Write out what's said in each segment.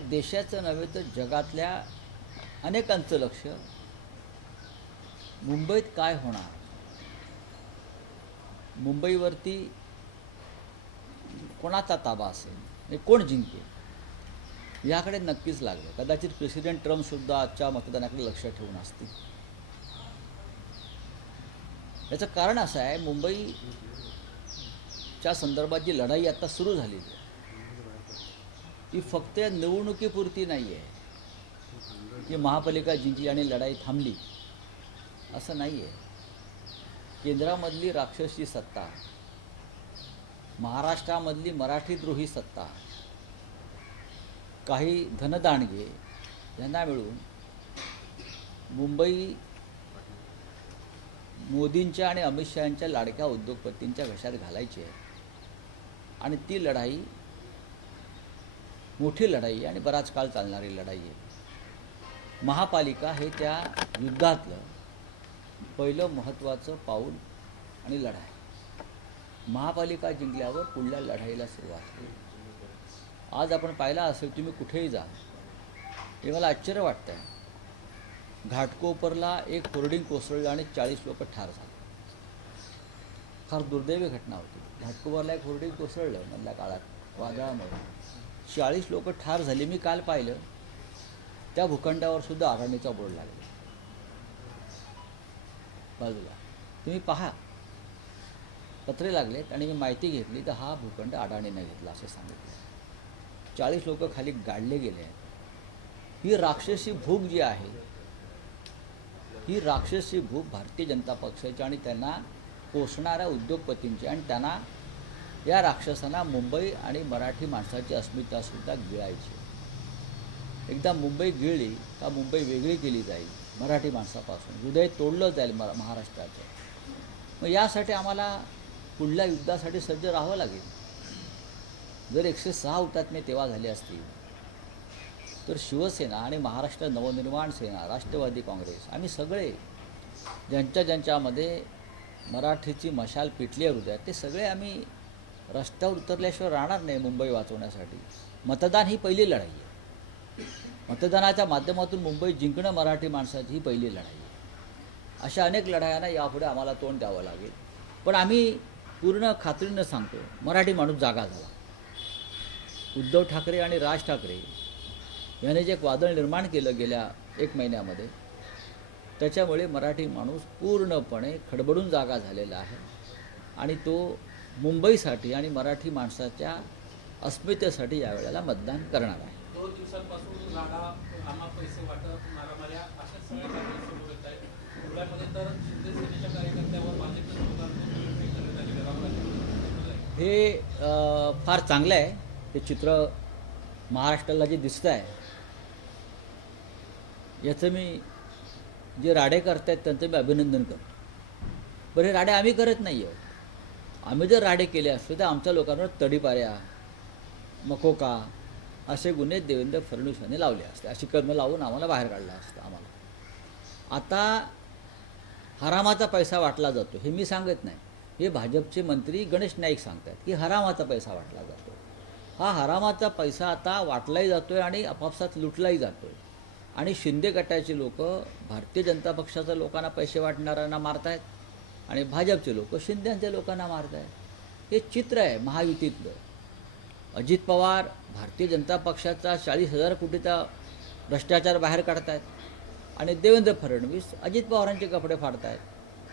देशाचं नव्हे तर जगातल्या अनेकांचं लक्ष मुंबईत काय होणार, मुंबईवरती कोणाचा ताबा असेल, हे कोण जिंकेल याकडे नक्कीच लागलं. कदाचित प्रेसिडेंट ट्रम्पसुद्धा आजच्या मतदानाकडे लक्ष ठेवून असतील. याचं कारण असं आहे, मुंबईच्या संदर्भात जी लढाई आता सुरू झालेली आहे ती फक्त निवडणुकीपुरती नाही आहे की महापालिका जिंकली आणि लढाई थांबली, असं नाही आहे. केंद्रामधली राक्षसी सत्ता, महाराष्ट्रामधली मराठीद्रोही सत्ता, काही धनदांडगे यांना मिळून मुंबई मोदींच्या आणि अमित शहांच्या लाडक्या उद्योगपतींच्या घशात घालायची आहे. आणि ती लढाई मोठी लढाई आहे आणि बराच काळ चालणारी लढाई आहे. महापालिका हे त्या युद्धातलं पहिलं महत्त्वाचं पाऊल आणि लढाई. महापालिका जिंकल्यावर पुढल्या लढाईला सुरुवात होईल. आज आपण पाहिला असेल, तुम्ही कुठेही जा, हे मला आश्चर्य वाटतं आहे, घाटकोपरला एक होर्डिंग कोसळलं आणि 40 लोक ठार झाले. फार दुर्दैवी घटना होती. घाटकोपरला एक होर्डिंग कोसळलं मधल्या काळात वादळामुळे, 40 लोक ठार झाली. मी काल पाहिलं, त्या भूखंडावर सुद्धा अडाणीचा बोर्ड लागला बाजूला. तुम्ही पहा, पत्रे लागलेत आणि मी माहिती घेतली तर हा भूखंड अडाणीने घेतला असे सांगितलं. 40 लोक खाली गाडले गेले आहेत. ही राक्षसी भूक जी आहे, ही राक्षसी भूक भारतीय जनता पक्षाची आणि त्यांना पोषणाऱ्या उद्योगपतींची, आणि त्यांना या राक्षसांना मुंबई आणि मराठी माणसाची अस्मितासुद्धा गिळायची. एकदा मुंबई गिळली का मुंबई वेगळी केली जाईल मराठी माणसापासून, हृदय तोडलं जाईल महाराष्ट्राचं. मग यासाठी आम्हाला पुढल्या युद्धासाठी सज्ज राहावं लागेल. जर 106 हुतात्मे तेव्हा झाले असतील तर शिवसेना आणि महाराष्ट्र नवनिर्माण सेना, राष्ट्रवादी काँग्रेस, आम्ही सगळे ज्यांच्यामध्ये मराठीची मशाल पेटली हृदयात, ते सगळे आम्ही रस्त्यावर उतरल्याशिवाय राहणार नाही मुंबई वाचवण्यासाठी. मतदान ही पहिली लढाई आहे. मतदानाच्या माध्यमातून मुंबई जिंकणं मराठी माणसाची ही पहिली लढाई आहे. अशा अनेक लढायांना यापुढे आम्हाला तोंड द्यावं लागेल. पण आम्ही पूर्ण खात्रीनं सांगतो, मराठी माणूस जागा झाला. उद्धव ठाकरे आणि राज ठाकरे यांनी जे एक वादळ निर्माण केलं गेल्या 1 महिन्यामध्ये, त्याच्यामुळे मराठी माणूस पूर्णपणे खडबडून जागा झालेला आहे. आणि तो मुंबईसाठी आणि मराठी माणसाच्या अस्मितेसाठी यावेळेला मतदान करणार आहे. 2 दिवसांपासून राडा, आम्हा पैसे वाटप, मारामाऱ्या अशा सगळ्या गोष्टी समोर येत आहेत. पुण्यामध्ये तर शिंदे सेनेच्या कार्यकर्त्यावर भाजपच्या हे फार चांगलं आहे. ते चित्र महाराष्ट्राला जे दिसतं आहे, याचं मी जे राडे करत आहेत त्यांचं मी अभिनंदन करतो. बरं, हे राडे आम्ही करत नाही आहोत. आम्ही जर राडे केले असते तर आमच्या लोकांवर तडीपाऱ्या, मकोका असे गुन्हे देवेंद्र फडणवीस यांनी लावले असते. अशी कर्म लावून आम्हाला बाहेर काढलं असतं. आम्हाला आता हरामाचा पैसा वाटला जातो हे मी सांगत नाही, हे भाजपचे मंत्री गणेश नाईक सांगतात की हरामाचा पैसा वाटला जातो. हा हरामाचा पैसा आता वाटलाही जातो आहे आणि आपापसात लुटलाही जातो आहे. आणि शिंदे गटाचे लोक भारतीय जनता पक्षाच्या लोकांना पैसे वाटणाऱ्यांना मारत आहेत आणि भाजपचे लोक शिंदेच्या लोकांना मारत आहेत. हे चित्र आहे महायुतीतलं. अजित पवार भारतीय जनता पक्षाचा 40,000 कोटीचा भ्रष्टाचार बाहेर काढत आहेत आणि देवेंद्र फडणवीस अजित पवारांचे कपडे फाडत आहेत.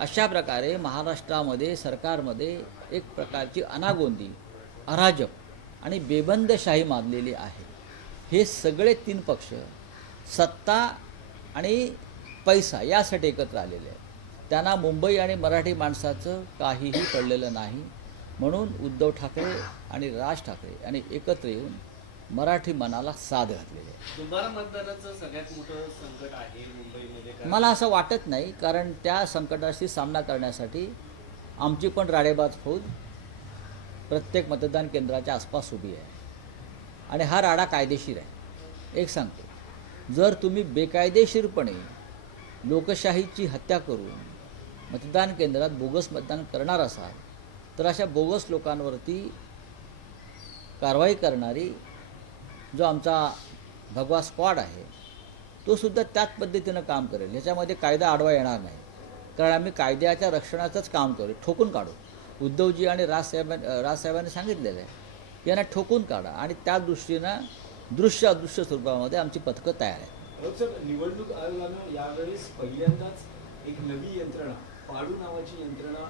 अशा प्रकारे महाराष्ट्रामध्ये सरकारमध्ये एक प्रकारची अनागोंदी, अराजक आणि बेबंदशाही माजलेली आहे. हे सगळे 3 पक्ष सत्ता आणि पैसा यासाठी एकत्र आलेले आहेत. त्यांना मुंबई आणि मराठी माणसाचं काहीही कळलेलं नाही. म्हणून उद्धव ठाकरे आणि राज ठाकरे यांनी एकत्र येऊन मराठी मनाला साथ घातलेली आहे. दुबारा मतदानाचं सगळ्यात मोठं संकट आहे मुंबईमध्ये. मला असं वाटत नाही, कारण त्या संकटाशी सामना करण्यासाठी आमची पण राडेबाज फौज प्रत्येक मतदान केंद्राच्या आसपास उभी आहे. आणि हा राडा कायदेशीर आहे. एक सांगतो, जर तुम्ही बेकायदेशीरपणे लोकशाहीची हत्या करून मतदान केंद्रात बोगस मतदान करणार असाल तर अशा बोगस लोकांवरती कारवाई करणारी जो आमचा भगवा स्क्वॉड आहे, तो सुद्धा त्याच पद्धतीनं काम करेल. याच्यामध्ये कायदा आडवा येणार नाही, कारण आम्ही कायद्याच्या रक्षणाचंच काम करू, ठोकून काढू. उद्धवजी आणि राजसाहेबांनी सांगितलेलं आहे की यांना ठोकून काढा, आणि त्या दृष्टीनं दृश्य अदृश्य स्वरूपामध्ये आमची पथकं तयार आहेत. सर, निवडणूक आयोगानं यावेळेस पहिल्यांदाच एक नवी यंत्रणा, पाडू नावाची यंत्रणा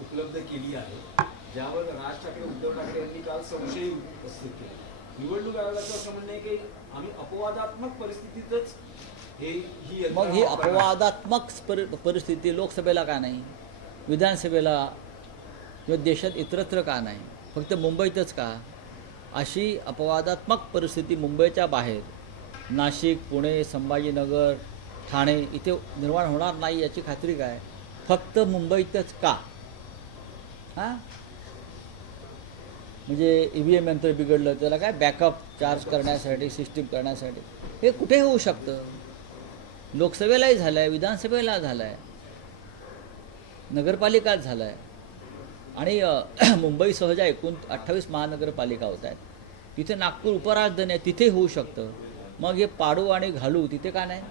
उपलब्ध केली आहे, ज्यावर राज ठाकरे, उद्धव ठाकरे यांनी काल संशय उपस्थित केला. निवडणूक आयोगाचं असं म्हणणं आहे की आम्ही अपवादात्मक परिस्थितीतच ही मग ही यंत्रणा वापरणार. अपवादात्मक परिस्थिती लोकसभेला का नाही, विधानसभेला किंवा देशात इतरत्र का नाही, फक्त मुंबईतच का? अशी अपवादात्मक परिस्थिती मुंबईच्या बाहेर नाशिक, पुणे, संभाजीनगर, ठाणे इथे निर्माण होणार नाही याची खात्री काय? फक्त मुंबईतच का? हां, म्हणजे EVM यंत्र बिघडलं, त्याला काय बॅकअप चार्ज करण्यासाठी, सिस्टीम करण्यासाठी, हे कुठे होऊ शकतं? लोकसभेलाही झालं आहे, विधानसभेला झालं आहे, नगरपालिकात झालं आहे, आणि मुंबईसह ज्या एकूण 28 महानगरपालिका होत आहेत तिथे नागपूर उपराजधानी आहे, तिथे होऊ शकतं. मग हे पाडू आणि घालू तिथे का नाही?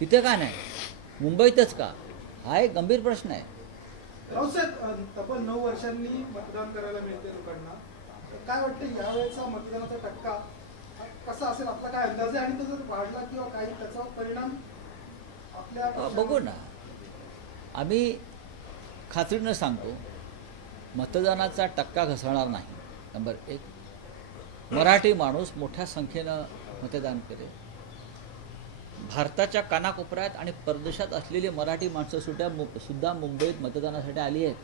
तिथे का नाही, मुंबईतच का? हा एक गंभीर प्रश्न आहे. रावसाहेब, तब्बल 9 वर्षांनी मतदान करायला मिळते लोकांना, तर काय वाटतं यावेळेचा मतदानाचा टक्का कसा असेल, आपला काय अंदाज आहे? आणि तो जर वाढला किंवा काही त्याचा परिणाम आपल्या बघू ना, आम्ही खात्रीनं सांगतो मतदानाचा टक्का घसरणार नाही. नंबर 1, मराठी माणूस मोठ्या संख्येनं मतदान करेल. भारताच्या कानाकोपऱ्यात आणि परदेशात असलेली मराठी माणसं सुद्धा मुंबईत मतदानासाठी आली आहेत.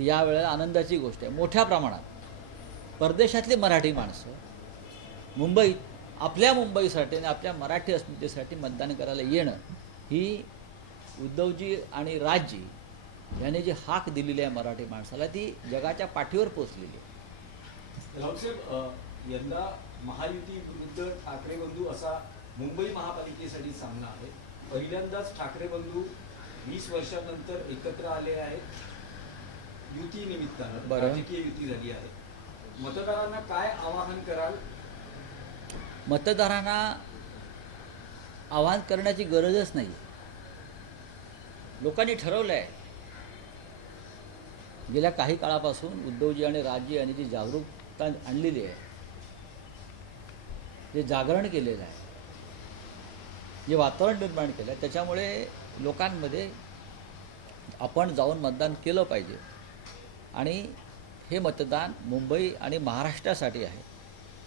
यावेळेला आनंदाची गोष्ट आहे, मोठ्या प्रमाणात परदेशातली मराठी माणसं मुंबईत आपल्या मुंबईसाठी आणि आपल्या मराठी अस्मितेसाठी मतदान करायला येणं, ही उद्धवजी आणि राजजी यांनी जी हाक दिलेली आहे मराठी माणसाला, ती जगाच्या पाठीवर पोचलेली आहे. रावसाहेब, यंदा महायुती विरुद्ध ठाकरे बंधू असा मुंबई महापालिकेसाठी सामना आहे. पहिल्यांदाच ठाकरे बंधू 20 वर्षांनंतर एकत्र आले आहेत युती निमित्तानं, बरं. राजकीय युती झाली आहे. मतदारांना काय आवाहन कराल? मतदारांना आवाहन करण्याची गरजच नाही. लोकांनी ठरवलं आहे, गेल्या काही काळापासून उद्धवजी आणि राजजी यांनी जी जागरूकता आणलेली आहे, जे जागरण केलेलं आहे, जे वातावरण निर्माण केलं आहे, त्याच्यामुळे लोकांमध्ये आपण जाऊन मतदान केलं पाहिजे, आणि हे मतदान मुंबई आणि महाराष्ट्रासाठी आहे,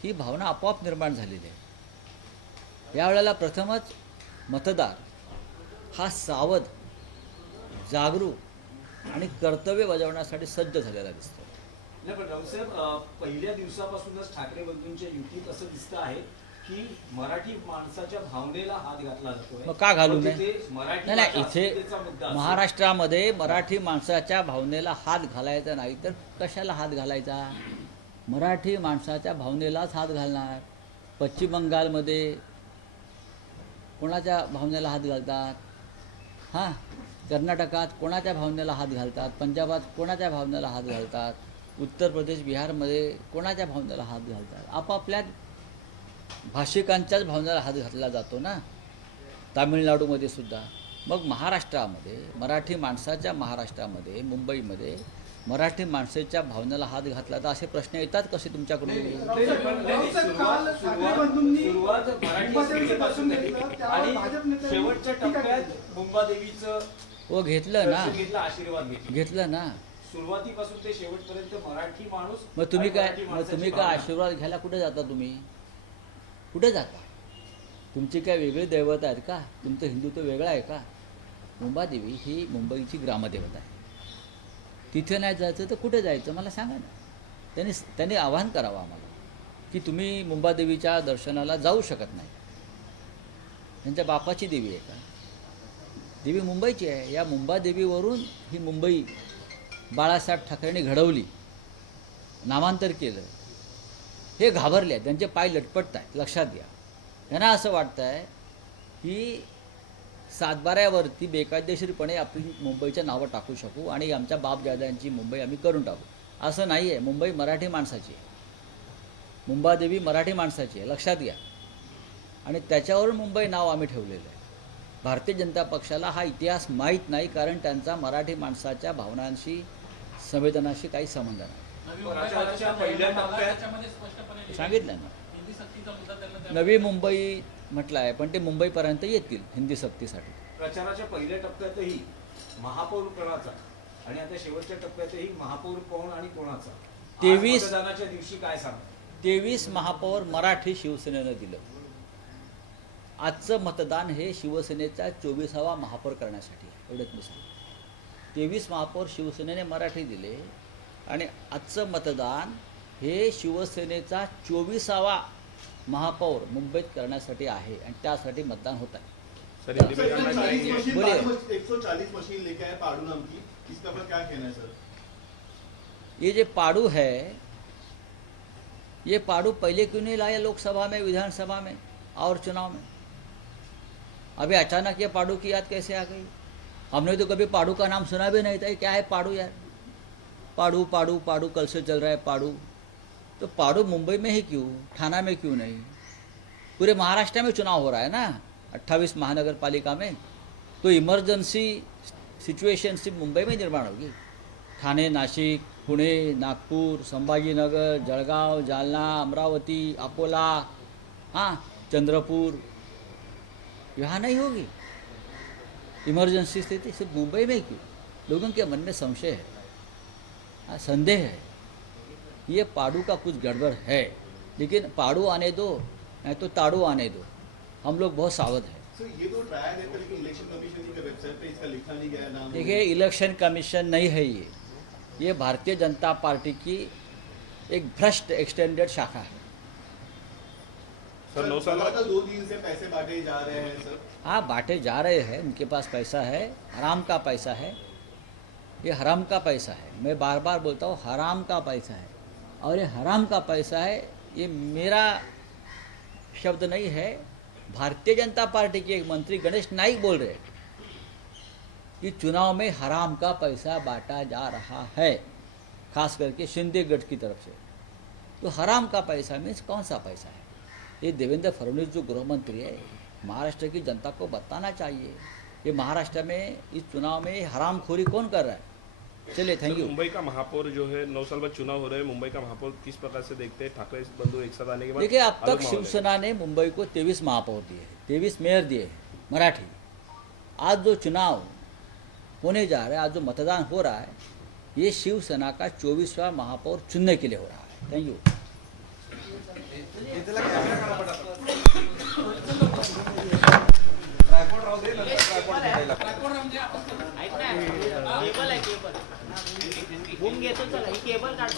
ही भावना आपोआप निर्माण झालेली आहे. यावेळेला प्रथमच मतदार हा सावध, जागरूक आणि कर्तव्य बजावण्यासाठी सज्ज झालेला दिसतो. नाही, पण रावसाहेब, पहिल्या दिवसापासूनच ठाकरे बंधूंच्या युतीत असं दिसतं आहे की मराठी माणसाच्या भावनेला हात घातला जातोय. मग का घालू मग नये? तिथे मराठी नाही, भाषा इथे अस्मितेचा मुद्दा असेल. महाराष्ट्रामध्ये मराठी माणसाच्या भावनेला हात घालायचा नाही तर कशाला हात घालायचा? मराठी माणसाच्या भावनेलाच हात घालणार. पश्चिम बंगालमध्ये कोणाच्या भावनेला हात घालतात? हां, कर्नाटकात कोणाच्या भावनेला हात घालतात? पंजाबात कोणाच्या भावनेला हात घालतात? उत्तर प्रदेश, बिहारमध्ये कोणाच्या भावनेला हात घालतात? आपापल्या भाषिकांच्याच भावनेला हात घातला जातो ना, तामिळनाडूमध्ये सुद्धा. मग महाराष्ट्रामध्ये, मराठी माणसाच्या महाराष्ट्रामध्ये, मुंबईमध्ये मराठी माणसाच्या भावनेला हात घातला तर असे प्रश्न येतात कसे तुमच्याकडून? सुरुवात मराठी अस्मितेपासून झाली आणि शेवटच्या टप्प्यात मुंबादेवीचं हो, घेतलं ना, घेतला, आशीर्वाद घेतला. घेतलं ना. सुरुवातीपासून ते शेवटपर्यंत मराठी माणूस. मग तुम्ही आणि काय, मराठी मग माणसाची तुम्ही काय भावना. आशीर्वाद घ्यायला कुठे जाता? तुम्ही कुठे जाता? तुमची काय वेगळी दैवत आहेत का? तुमचं हिंदुत्व वेगळं आहे का? मुंबादेवी ही मुंबईची ग्रामदेवता आहे. तिथे नाही जायचं तर कुठे जायचं मला सांगा ना. त्यांनी आवाहन करावं आम्हाला की तुम्ही मुंबादेवीच्या दर्शनाला जाऊ शकत नाही. त्यांच्या बापाची देवी आहे का? देवी मुंबईची आहे. या मुंबादेवीवरून ही मुंबई बाळासाहेब ठाकरेंनी घडवली, नामांतर केलं. हे घाबरले आहेत, त्यांचे पाय लटपटत आहेत. लक्षात घ्या. त्यांना असं वाटतं आहे की सातबाऱ्यावरती बेकायदेशीरपणे आपली मुंबईच्या नावं टाकू शकू आणि आमच्या बाप दादांची मुंबई आम्ही करून टाकू. असं नाही आहे. मुंबई मराठी माणसाची आहे. मुंबादेवी मराठी माणसाची आहे, लक्षात घ्या. आणि त्याच्यावरून मुंबई नाव आम्ही ठेवलेलं आहे. भारतीय जनता पक्षाला हा इतिहास माहीत नाही, कारण त्यांचा मराठी माणसाच्या भावनांशी संवेदनाशी काही संबंध नाही. नवी मुंबई राज्याच्या बाळासाहेब पहिल्या मला टप्प्यात- त्याच्यामध्ये स्पष्टपणे लिहिलंय. सांगितलं ना, हिंदी सक्तीचा मुद्दा त्यांना नवी मुंबई म्हटलं आहे, पण ते मुंबईपर्यंत येतील हिंदी सक्तीसाठी. प्रचाराच्या पहिल्या टप्प्यातही महापौर कोणाचा आणि आता शेवटच्या टप्प्यातही महापौर कोण आणि कोणाचा, आज 23 मतदानाच्या दिवशी काय सांग 23 महापौर मराठी शिवसेनेनं दिलं. आजचं मतदान हे शिवसेनेचा 24वा महापौर करण्यासाठी आहे, एवढंच मी सांगतो. 23 महापौर शिवसेनेने मराठी दिले आणि आजचं मतदान हे शिवसेनेचा 24वा महापौर मुंबईत करण्यासाठी आहे आणि त्यासाठी मतदान होत आहे. सर हिंदी में जानना 140 चाहेंगे। मशीन बोलिए। 140 मशीन लेके आए पाड़ू नाम की, इसका पर क्या कहना है सर? ये जो पाड़ू है, ये पाड़ू पहले क्यों नहीं लाया लोकसभा में, विधानसभा में और चुनाव में? अभी अचानक ये पाड़ू की याद कैसे आ गई? हमने तो कभी पाड़ू का नाम सुना भी नहीं था. ये क्या है पाड़ू यार? पाड़ू पाड़ू पाड़ू कल से चल रहा है पाड़ू. तो पाड़ू मुंबई में ही क्यों, ठाणा में क्यों नहीं? पूरे महाराष्ट्र में चुनाव हो रहा है ना, 28 महानगर पालिका में. तो इमरजेंसी सिचुएशन सिर्फ मुंबई में निर्माण होगी. ठाणे, नाशिक, पुणे, नागपूर, संभाजीनगर, जळगाव, जालना, अमरावती, अकोला, हाँ, चंद्रपुर, यहाँ नहीं होगी इमरजेंसी स्थिति. सिर्फ मुंबई में ही क्यों? लोगों के मन में संशय है, हाँ, संदेह है. ये पाड़ू का कुछ गड़बड़ है, लेकिन पाड़ू आने दो, नहीं तो ताड़ू आने दो. हम लोग बहुत सावध हैं. सर ये तो ट्रायल है, लेकिन इलेक्शन कमीशन की वेबसाइट पे इसका लिखा नहीं गया नाम. देखिए, इलेक्शन कमीशन नहीं है ये भारतीय जनता पार्टी की एक भ्रष्ट एक्सटेंडेड शाखा है. सर 9 साल बाद लगातार 2 दिन से पैसे बांटे जा रहे हैं सर. हाँ, बांटे जा रहे हैं, उनके पास पैसा है, हराम का पैसा है. ये हराम का पैसा है, मैं बार बार बोलता हूँ, हराम का पैसा है. और ये हराम का पैसा है, ये मेरा शब्द नहीं है, भारतीय जनता पार्टी के एक मंत्री गणेश नाइक बोल रहे हैं कि चुनाव में हराम का पैसा बांटा जा रहा है, खास करके शिंदे गढ़ की तरफ से. तो हराम का पैसा मीन्स कौन सा पैसा है? ये देवेंद्र फडणवीस जो गृह मंत्री है, महाराष्ट्र की जनता को बताना चाहिए ये महाराष्ट्र में इस चुनाव में हरामखोरी कौन कर रहा है. चलिए, थैंक यू. मुंबई का महापौर जो है 9 साल बाद चुनाव हो रहे हैं, मुंबई का महापौर किस प्रकार से देखते हैं? ठाकरे बंधु एक साथ आने के बाद देखिए, अब अलग तक माहौल है। शिवसेना ने मुंबई को 23 महापौर दिए हैं, 23 मेयर दिए हैं मराठी. आज जो चुनाव होने जा रहा है, आज जो मतदान हो रहा है, ये शिवसेना का 24वां महापौर चुनने के लिए हो रहा है. Thank you. ट्रायपॉड म्हणजे आपण ऐक ना केबल आहे केबल घेऊन घेतो चला ही केबल काढ